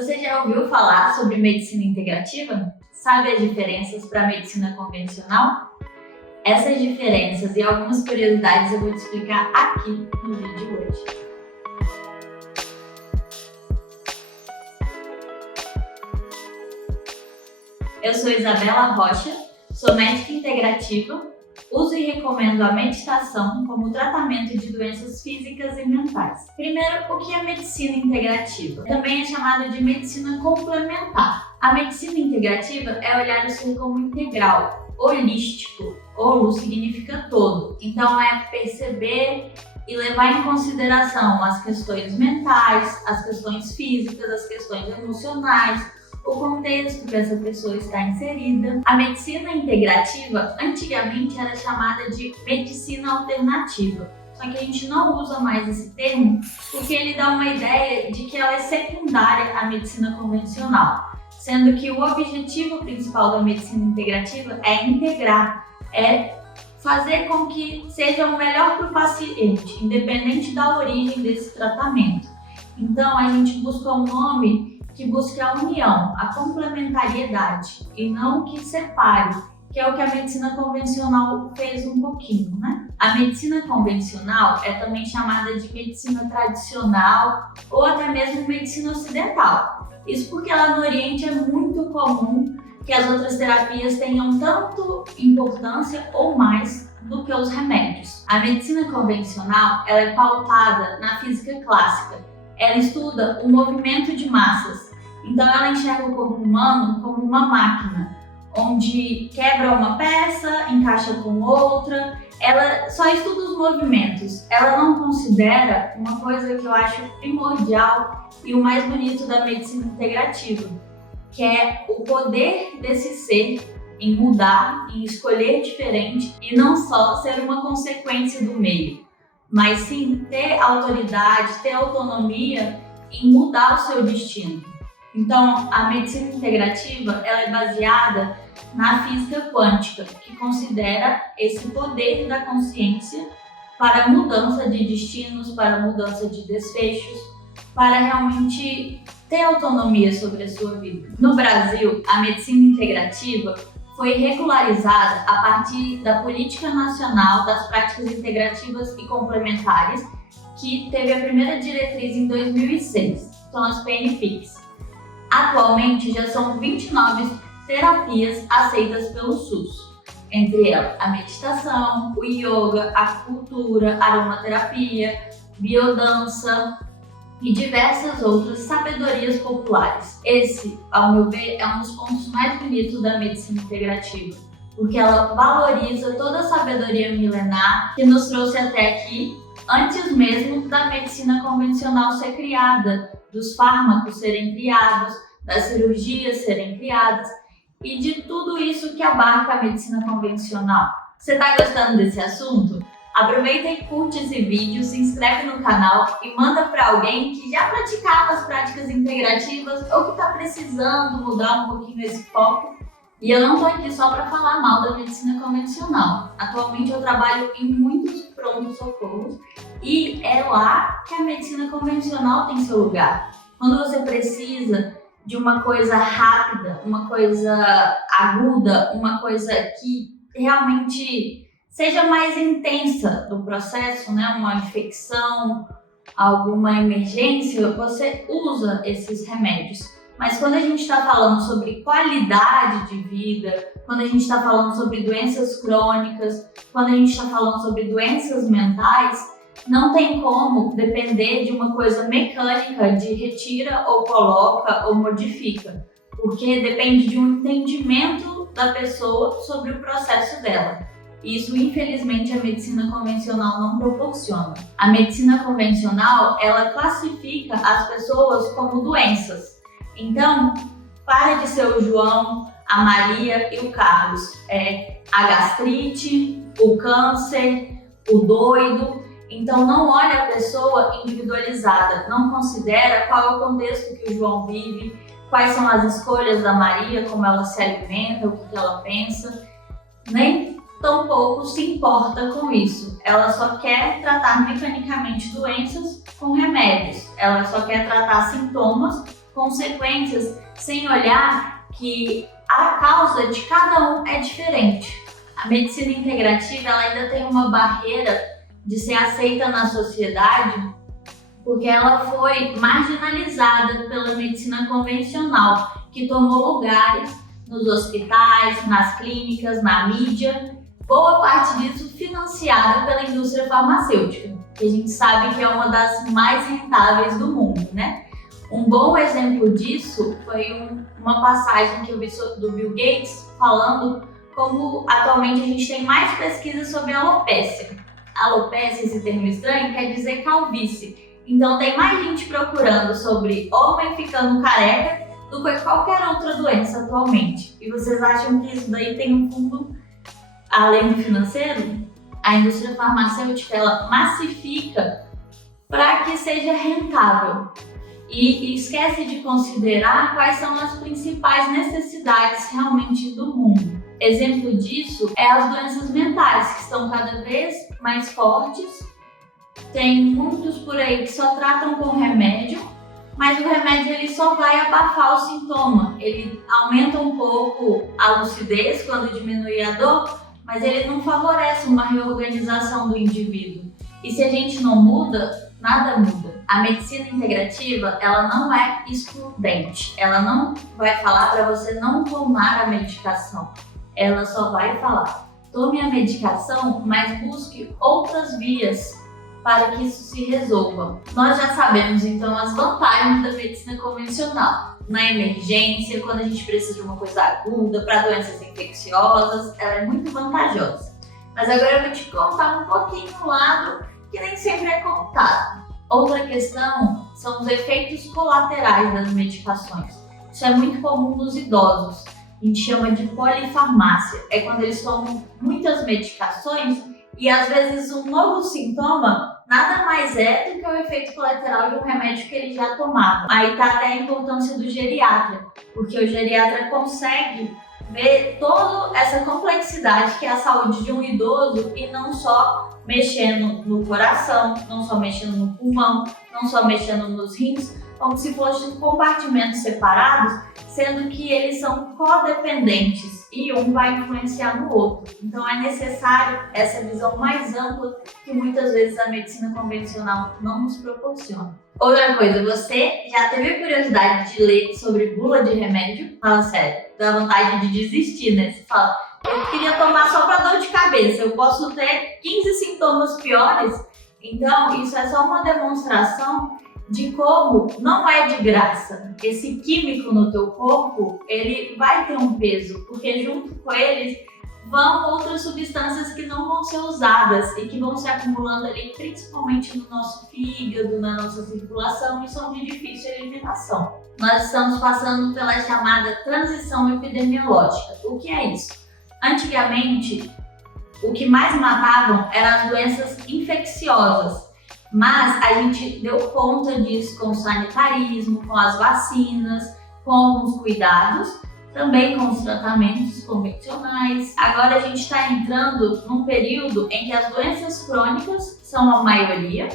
Você já ouviu falar sobre medicina integrativa? Sabe as diferenças para a medicina convencional? Essas diferenças e algumas curiosidades eu vou te explicar aqui no vídeo de hoje. Eu sou Isabela Rocha, sou médica integrativa, uso e recomendo a meditação como tratamento de doenças físicas e mentais. Primeiro, o que é medicina integrativa? Também é chamada de medicina complementar. A medicina integrativa é olhar o ser como integral, holístico. Holo significa todo, então é perceber e levar em consideração as questões mentais, as questões físicas, as questões emocionais, o contexto que essa pessoa está inserida. A medicina integrativa antigamente era chamada de medicina alternativa, só que a gente não usa mais esse termo porque ele dá uma ideia de que ela é secundária à medicina convencional, sendo que o objetivo principal da medicina integrativa é integrar, é fazer com que seja o melhor para o paciente, independente da origem desse tratamento. Então a gente busca um nome que busque a união, a complementariedade e não que separe, que é o que a medicina convencional fez um pouquinho, né? A medicina convencional é também chamada de medicina tradicional ou até mesmo medicina ocidental. Isso porque lá no Oriente é muito comum que as outras terapias tenham tanto importância ou mais do que os remédios. A medicina convencional ela é pautada na física clássica. Ela estuda o movimento de massas, então ela enxerga o corpo humano como uma máquina, onde quebra uma peça, encaixa com outra, ela só estuda os movimentos, ela não considera uma coisa que eu acho primordial e o mais bonito da medicina integrativa, que é o poder desse ser em mudar, em escolher diferente e não só ser uma consequência do meio, mas sim ter autoridade, ter autonomia em mudar o seu destino. Então, a medicina integrativa ela é baseada na física quântica, que considera esse poder da consciência para a mudança de destinos, para a mudança de desfechos, para realmente ter autonomia sobre a sua vida. No Brasil, a medicina integrativa foi regularizada a partir da Política Nacional das Práticas Integrativas e Complementares, que teve a primeira diretriz em 2006, são as PNPICs. Atualmente já são 29 terapias aceitas pelo SUS, entre elas a meditação, o yoga, a acupuntura, a aromaterapia, biodança e diversas outras sabedorias populares. Esse, ao meu ver, é um dos pontos mais bonitos da medicina integrativa, porque ela valoriza toda a sabedoria milenar que nos trouxe até aqui, antes mesmo da medicina convencional ser criada, dos fármacos serem criados, das cirurgias serem criadas e de tudo isso que abarca a medicina convencional. Você está gostando desse assunto? Aproveita e curte esse vídeo, se inscreve no canal e manda para alguém que já praticava as práticas integrativas ou que está precisando mudar um pouquinho esse foco. E eu não estou aqui só para falar mal da medicina convencional. Atualmente eu trabalho em muitos pronto-socorros e é lá que a medicina convencional tem seu lugar. Quando você precisa de uma coisa rápida, uma coisa aguda, uma coisa que realmente seja mais intensa do processo, né? Uma infecção, alguma emergência, você usa esses remédios. Mas quando a gente está falando sobre qualidade de vida, quando a gente está falando sobre doenças crônicas, quando a gente está falando sobre doenças mentais, não tem como depender de uma coisa mecânica de retira ou coloca ou modifica, porque depende de um entendimento da pessoa sobre o processo dela. Isso, infelizmente, a medicina convencional não proporciona. A medicina convencional, ela classifica as pessoas como doenças. Então, para de ser o João, a Maria e o Carlos. É a gastrite, o câncer, o doido. Então, não olha a pessoa individualizada, não considera qual é o contexto que o João vive, quais são as escolhas da Maria, como ela se alimenta, o que ela pensa. Nem tampouco se importa com isso. Ela só quer tratar mecanicamente doenças com remédios. Ela só quer tratar sintomas com consequências sem olhar que a causa de cada um é diferente. A medicina integrativa ela ainda tem uma barreira de ser aceita na sociedade porque ela foi marginalizada pela medicina convencional, que tomou lugares nos hospitais, nas clínicas, na mídia, boa parte disso financiada pela indústria farmacêutica, que a gente sabe que é uma das mais rentáveis do mundo, né? Um bom exemplo disso foi uma passagem que eu vi do Bill Gates falando como atualmente a gente tem mais pesquisas sobre alopécia. Alopécia, esse termo estranho, quer dizer calvície. Então tem mais gente procurando sobre homem ficando careca do que qualquer outra doença atualmente. E vocês acham que isso daí tem um fundo além do financeiro? A indústria farmacêutica ela massifica para que seja rentável e esquece de considerar quais são as principais necessidades realmente do mundo. Exemplo disso é as doenças mentais, que estão cada vez mais fortes. Tem muitos por aí que só tratam com remédio, mas o remédio ele só vai abafar o sintoma. Ele aumenta um pouco a lucidez quando diminui a dor, mas ele não favorece uma reorganização do indivíduo. E se a gente não muda, nada muda. A medicina integrativa, ela não é excludente. Ela não vai falar para você não tomar a medicação. Ela só vai falar, tome a medicação, mas busque outras vias para que isso se resolva. Nós já sabemos então as vantagens da medicina convencional. Na emergência, quando a gente precisa de uma coisa aguda, para doenças infecciosas, ela é muito vantajosa. Mas agora eu vou te contar um pouquinho do lado que nem sempre é contado. Outra questão são os efeitos colaterais das medicações. Isso é muito comum nos idosos. A gente chama de polifarmácia. É quando eles tomam muitas medicações e às vezes um novo sintoma nada mais é do que o efeito colateral de um remédio que ele já tomava. Aí tá até a importância do geriatra, porque o geriatra consegue ver toda essa complexidade que é a saúde de um idoso e não só mexendo no coração, não só mexendo no pulmão, não só mexendo nos rins, como se fossem compartimentos separados, sendo que eles são codependentes e um vai influenciar no outro. Então é necessário essa visão mais ampla que muitas vezes a medicina convencional não nos proporciona. Outra coisa, você já teve curiosidade de ler sobre bula de remédio? Fala sério, dá vontade de desistir, né? Você fala, eu queria tomar só para dor de cabeça, eu posso ter 15 sintomas piores? Então isso é só uma demonstração de como não é de graça. Esse químico no teu corpo, ele vai ter um peso, porque junto com eles vão outras substâncias que não vão ser usadas e que vão se acumulando ali, principalmente no nosso fígado, na nossa circulação, e são de difícil eliminação. Nós estamos passando pela chamada transição epidemiológica. O que é isso? Antigamente, o que mais matavam eram as doenças infecciosas, mas a gente deu conta disso com o sanitarismo, com as vacinas, com alguns cuidados, também com os tratamentos convencionais. Agora a gente está entrando num período em que as doenças crônicas são a maioria,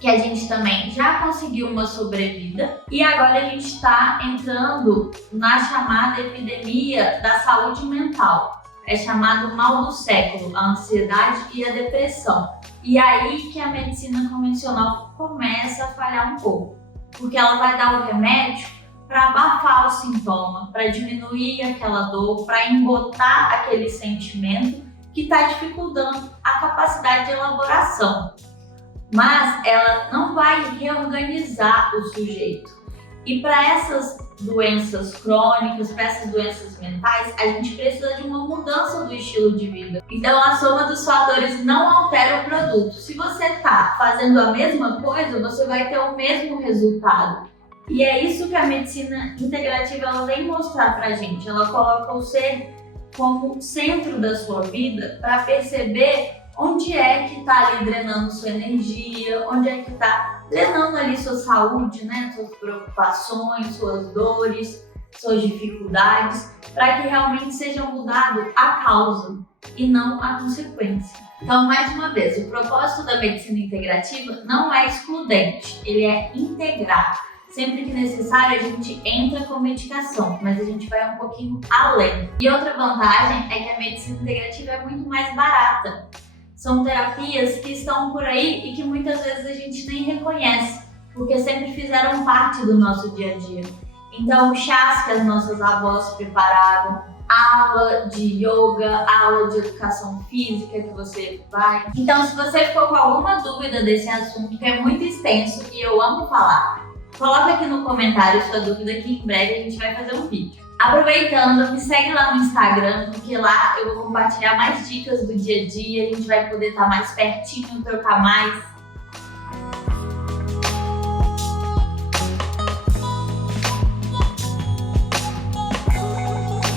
que a gente também já conseguiu uma sobrevida, e agora a gente está entrando na chamada epidemia da saúde mental. É chamado mal do século, a ansiedade e a depressão. E aí que a medicina convencional começa a falhar um pouco, porque ela vai dar o remédio para abafar o sintoma, para diminuir aquela dor, para embotar aquele sentimento que está dificultando a capacidade de elaboração. Mas ela não vai reorganizar o sujeito. E para essas doenças crônicas, para essas doenças mentais, a gente precisa de uma mudança do estilo de vida. Então a soma dos fatores não altera o produto. Se você está fazendo a mesma coisa, você vai ter o mesmo resultado. E é isso que a medicina integrativa ela vem mostrar pra gente. Ela coloca o ser como centro da sua vida para perceber onde é que está ali drenando sua energia, onde é que está drenando ali sua saúde, né? Suas preocupações, suas dores, suas dificuldades, para que realmente seja mudado a causa e não a consequência. Então, mais uma vez, o propósito da medicina integrativa não é excludente, ele é integrar. Sempre que necessário, a gente entra com medicação, mas a gente vai um pouquinho além. E outra vantagem é que a medicina integrativa é muito mais barata. São terapias que estão por aí e que muitas vezes a gente nem reconhece, porque sempre fizeram parte do nosso dia a dia. Então, chás que as nossas avós preparavam, aula de yoga, aula de educação física que você vai. Então, se você ficou com alguma dúvida desse assunto, que é muito extenso e eu amo falar, coloca aqui no comentário sua dúvida que em breve a gente vai fazer um vídeo. Aproveitando, me segue lá no Instagram, porque lá eu vou compartilhar mais dicas do dia a dia, a gente vai poder estar mais pertinho, trocar mais.